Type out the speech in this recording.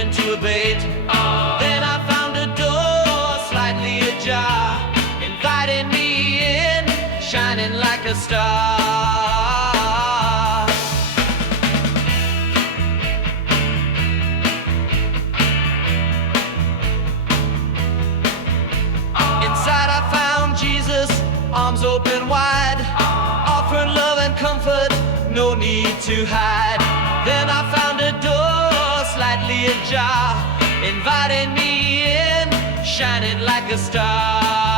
into a bait. Then I found a door slightly ajar, inviting me in, shining like a star. Inside I found Jesus, arms open wide, offering love and comfort, no need to hide. Then I found a door slightly ajar, inviting me in, shining like a star.